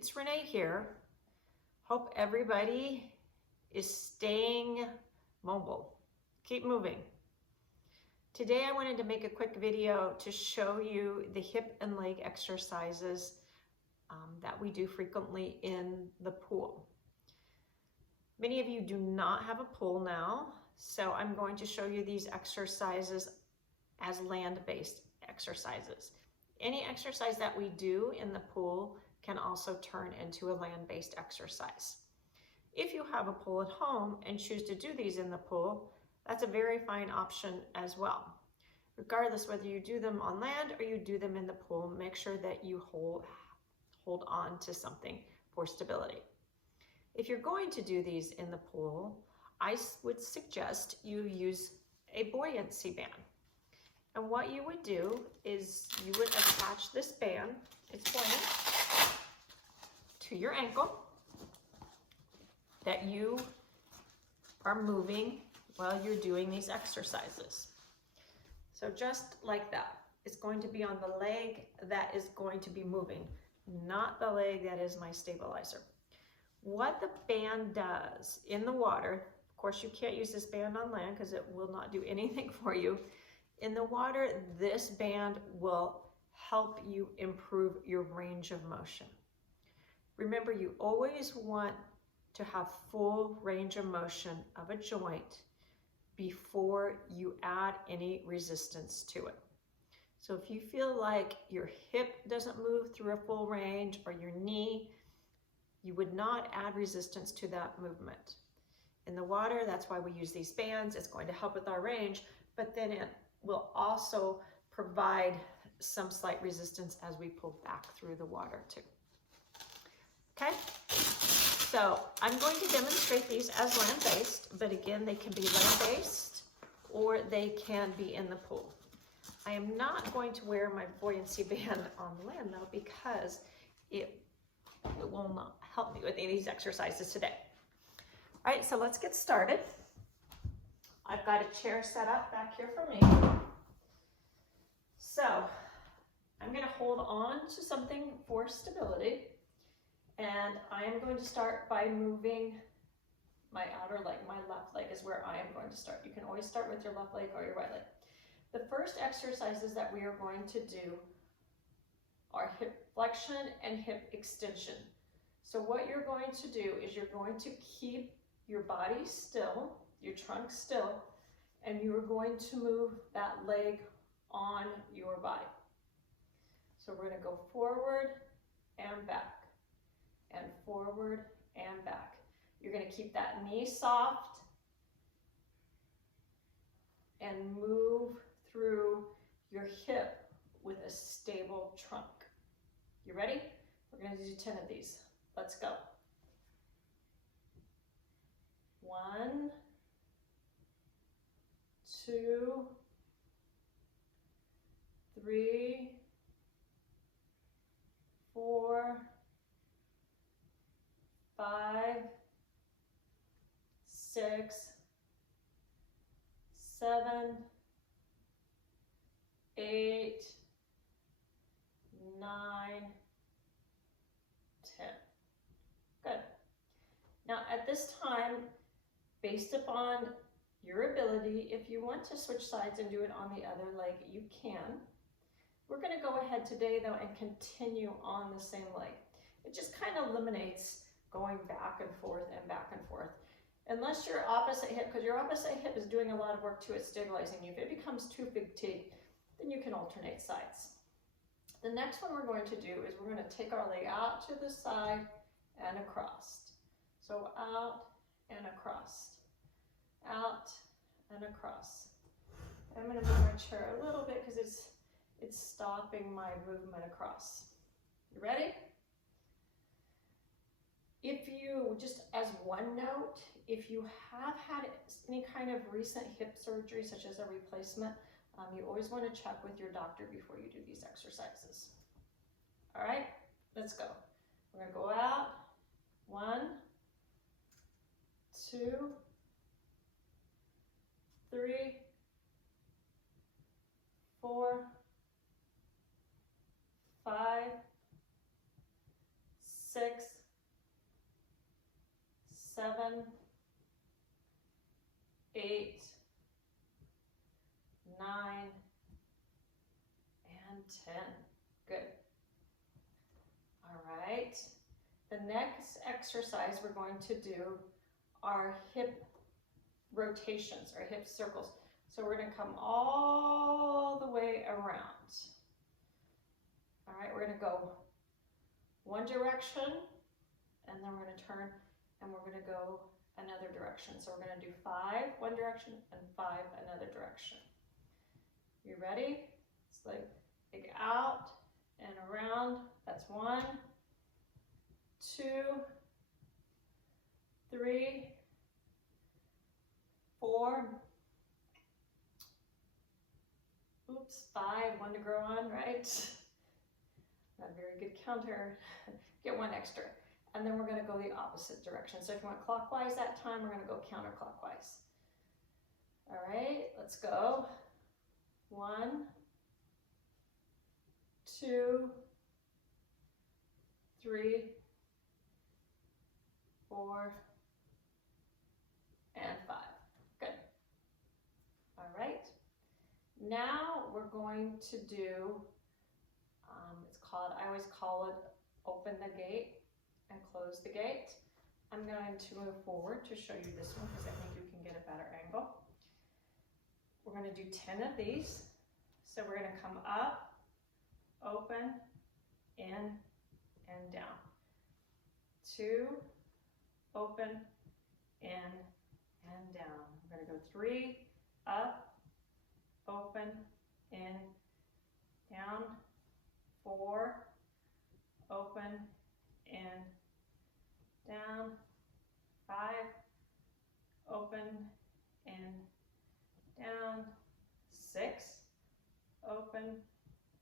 It's Renee here. Hope everybody is staying mobile. Keep moving. Today I wanted to make a quick video to show you the hip and leg exercises that we do frequently in the pool. Many of you do not have a pool now, so I'm going to show you these exercises as land-based exercises. Any exercise that we do in the pool can also turn into a land-based exercise. If you have a pool at home and choose to do these in the pool, that's a very fine option as well. Regardless whether you do them on land or you do them in the pool, make sure that you hold on to something for stability. If you're going to do these in the pool, I would suggest you use a buoyancy band. And what you would do is you would attach this band, it's buoyant, to your ankle that you are moving while you're doing these exercises. So just like that, it's going to be on the leg that is going to be moving, not the leg that is my stabilizer. What the band does in the water, of course you can't use this band on land because it will not do anything for you. In the water, this band will help you improve your range of motion. Remember, you always want to have full range of motion of a joint before you add any resistance to it. So if you feel like your hip doesn't move through a full range or your knee, you would not add resistance to that movement. In the water, that's why we use these bands. It's going to help with our range, but then it will also provide some slight resistance as we pull back through the water too. Okay, so I'm going to demonstrate these as land-based, but again, they can be land-based or they can be in the pool. I am not going to wear my buoyancy band on land though, because it will not help me with any of these exercises today. All right, so let's get started. I've got a chair set up back here for me. So I'm going to hold on to something for stability, and I am going to start by moving my outer leg. My left leg is where I am going to start. You can always start with your left leg or your right leg. The first exercises that we are going to do are hip flexion and hip extension. So what you're going to do is you're going to keep your body still, your trunk still, and you are going to move that leg on your body. So we're going to go forward and back, and forward and back. You're going to keep that knee soft and move through your hip with a stable trunk. You ready? We're going to do 10 of these. Let's go. 1, 2, 3, 4, 5, 6, 7, 8, 9, 10. Good. Now at this time, based upon your ability, if you want to switch sides and do it on the other leg, you can. We're going to go ahead today though and continue on the same leg. It just kind of eliminates going back and forth and back and forth. Unless your opposite hip, because your opposite hip is doing a lot of work too at stabilizing you. If it becomes too fatigued, then you can alternate sides. The next one we're going to do is we're going to take our leg out to the side and across. So out and across, out and across. I'm going to move my chair a little bit because it's stopping my movement across. You ready? If you, just as one note, if you have had any kind of recent hip surgery, such as a replacement, you always want to check with your doctor before you do these exercises. All right, let's go. We're going to go out. 1, 2, 3, 4, 5, 6, 7, 8, 9, and 10. Good. All right. The next exercise we're going to do are hip rotations, or hip circles. So we're going to come all the way around. All right, we're going to go one direction, and then we're going to turn, and we're going to go another direction. So we're going to do 5 one direction and 5 another direction. You ready? It's like out and around. That's 1, 2, 3, 4, oops, 5, 1 to grow on, right? Not a very good counter. Get 1 extra. And then we're going to go the opposite direction. So if you went clockwise that time, we're going to go counterclockwise. All right, let's go. 1, 2, 3, 4, and 5. Good. All right. Now we're going to do, I always call it open the gate and close the gate. I'm going to move forward to show you this one because I think you can get a better angle. We're going to do 10 of these. So we're going to come up, open, in, and down. 2, open, in, and down. We're going to go 3, up, open, in, down. 4, open, in, down. 5, open, in, down. 6, open,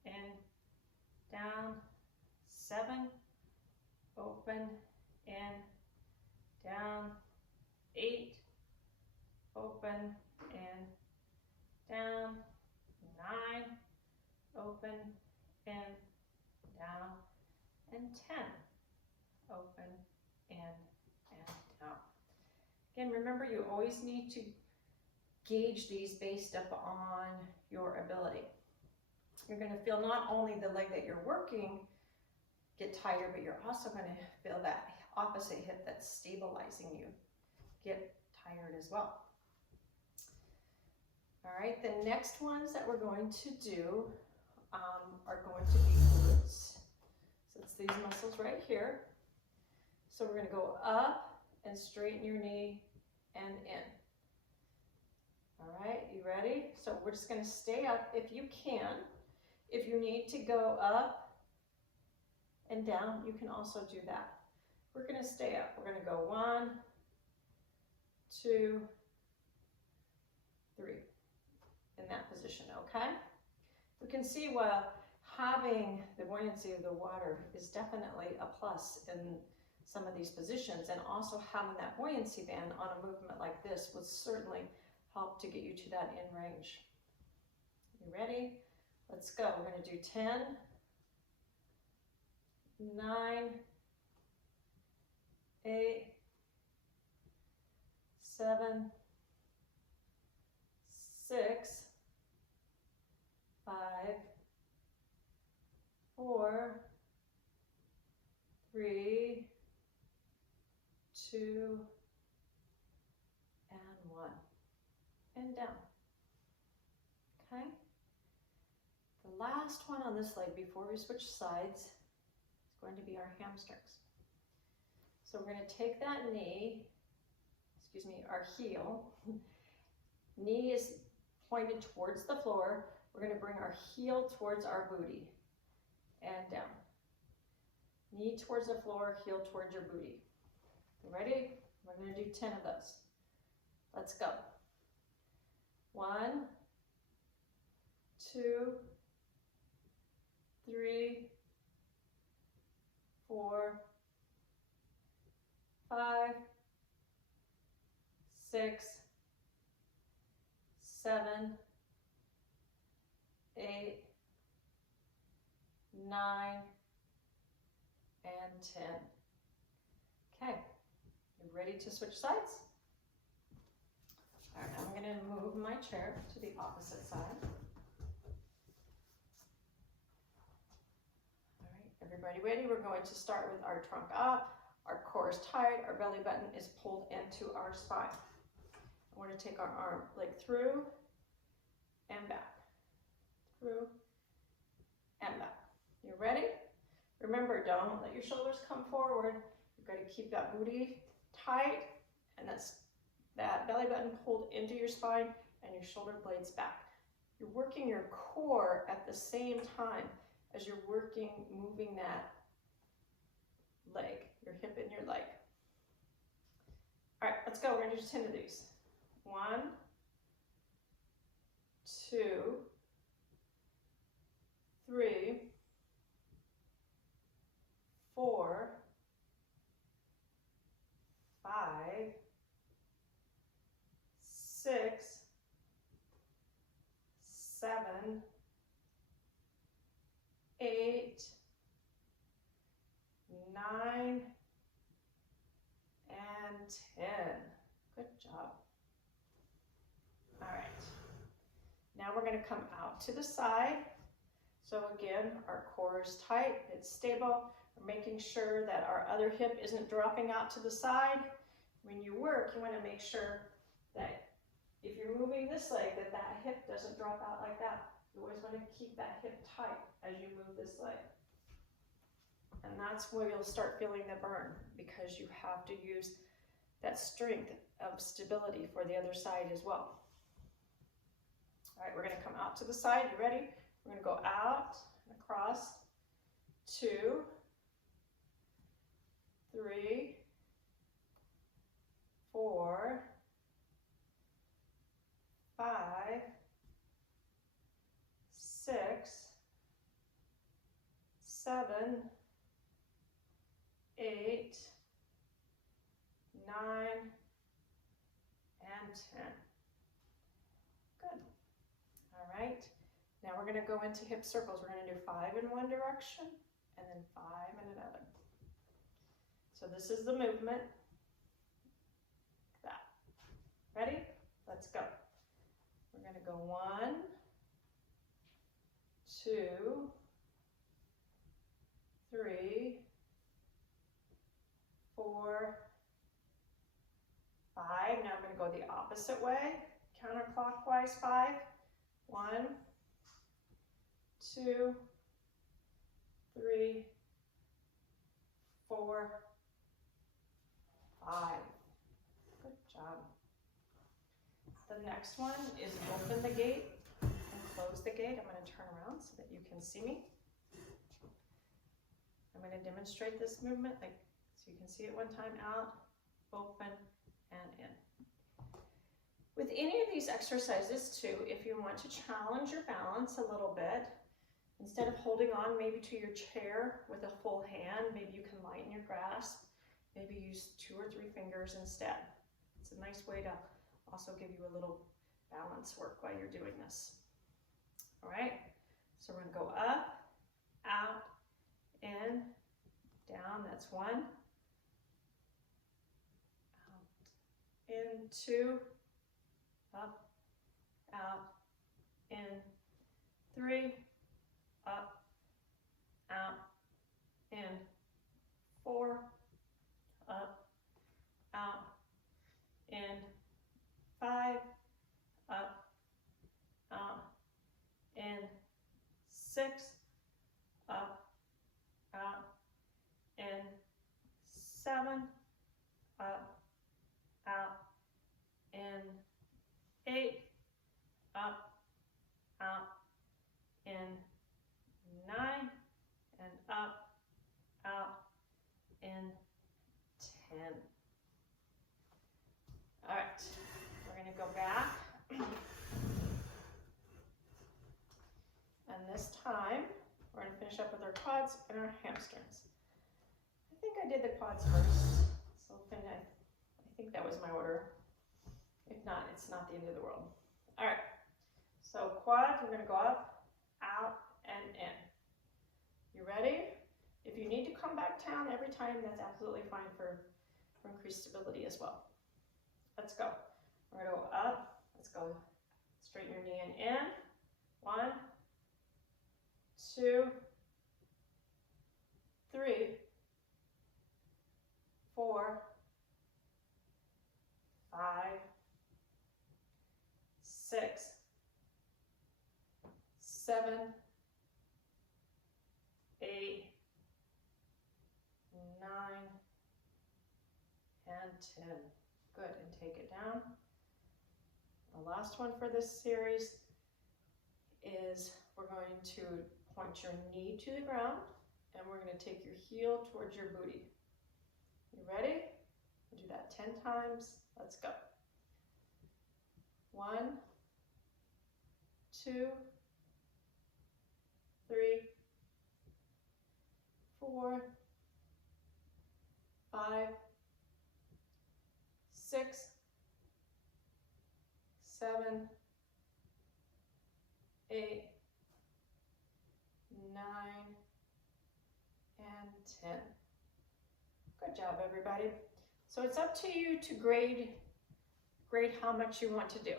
in, down. 7, open, in, down. 8, open, in, down. 9, open, in, down. And 10, open, in, and down. Again, remember, you always need to gauge these based upon your ability. You're going to feel not only the leg that you're working get tighter, but you're also going to feel that opposite hip that's stabilizing you get tired as well. All right, the next ones that we're going to do are going to be glutes. So it's these muscles right here. So we're going to go up and straighten your knee and in. All right, you ready? So we're just going to stay up if you can. If you need to go up and down, you can also do that. We're going to stay up. We're going to go 1, 2, 3 in that position, okay? We can see while having the buoyancy of the water is definitely a plus in some of these positions, and also having that buoyancy band on a movement like this would certainly help to get you to that in range. You ready? Let's go. We're going to do 10, 9, 8, 7, 6, 5, 4, 3, 2, and 1. And down. Okay? The last one on this leg before we switch sides is going to be our hamstrings. So we're going to take that knee, our heel. Knee is pointed towards the floor. We're going to bring our heel towards our booty and down. Knee towards the floor, heel towards your booty. You ready? We're going to do 10 of those. Let's go. 1, 2, 3, 4, 5, 6, 7, 8, 9, and 10. Okay, you You ready to switch sides? All right, I'm going to move my chair to the opposite side. All right, everybody ready? We're going to start with our trunk up, our core is tight, our belly button is pulled into our spine. We're going to take our arm leg through and back, through and back. You ready? Remember, don't let your shoulders come forward. You've got to keep that booty tight and that belly button pulled into your spine and your shoulder blades back. You're working your core at the same time as you're working, moving that leg, your hip and your leg. All right, let's go. We're going to do 10 of these. 1, 2, 3, 4, 5, 6, 7, 8, 9, and 10. Good job. All right. Now we're going to come out to the side. So again, our core is tight, it's stable. We're making sure that our other hip isn't dropping out to the side. When you work, you want to make sure that if you're moving this leg, that hip doesn't drop out like that. You always want to keep that hip tight as you move this leg. And that's where you'll start feeling the burn, because you have to use that strength of stability for the other side as well. All right, we're going to come out to the side. You ready? We're going to go out and across. 2, 3, 4, 5, 6, 7, 8, 9, and 10. Good. All right. Now we're going to go into hip circles. We're going to do 5 in one direction and then 5 in another. So this is the movement. Like that. Ready? Let's go. We're going to go 1, 2, 3, 4, 5. Now I'm going to go the opposite way, counterclockwise 5. 1, 2, 3, 4, 5. Good job. The next one is open the gate and close the gate. I'm going to turn around so that you can see me. I'm going to demonstrate this movement so you can see it one time. Out, open, and in. With any of these exercises too, if you want to challenge your balance a little bit, instead of holding on maybe to your chair with a full hand, maybe you can lighten your grasp, maybe use 2 or 3 fingers instead. It's a nice way to also give you a little balance work while you're doing this. All right, so we're gonna go up, out, in, down, that's 1, out, in, 2, up, out, in, 3, up, out, in, 4, up, out, in, 5, up, out, in, 6, up, out, in, 7, up, out, in, 8, up, out, in, 9, and up, out, in, 10. All right, we're going to go back. And this time, we're going to finish up with our quads and our hamstrings. I think I did the quads first, so I think that was my order. If not, it's not the end of the world. All right, so quads, we're going to go up, out, and in. You ready? If you need to come back down every time, that's absolutely fine for for increased stability as well. Let's go. We're gonna go up. Let's go. Straighten your knee and in. 1, 2, 3, 4, 5, 6, 7, 8, 9, and 10. Good, and take it down. The last one for this series is we're going to point your knee to the ground and we're going to take your heel towards your booty. You ready? We'll do that 10 times. Let's go. 1, 2, 3, 4, 5, 6, 7, 8, 9, and 10. Good job, everybody. So it's up to you to grade how much you want to do.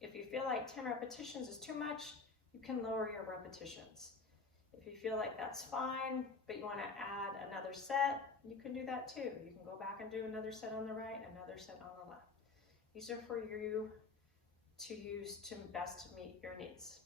If you feel like 10 repetitions is too much, you can lower your repetitions. If you feel like that's fine, but you want to add another set, you can do that too. You can go back and do another set on the right, another set on the left. These are for you to use to best meet your needs.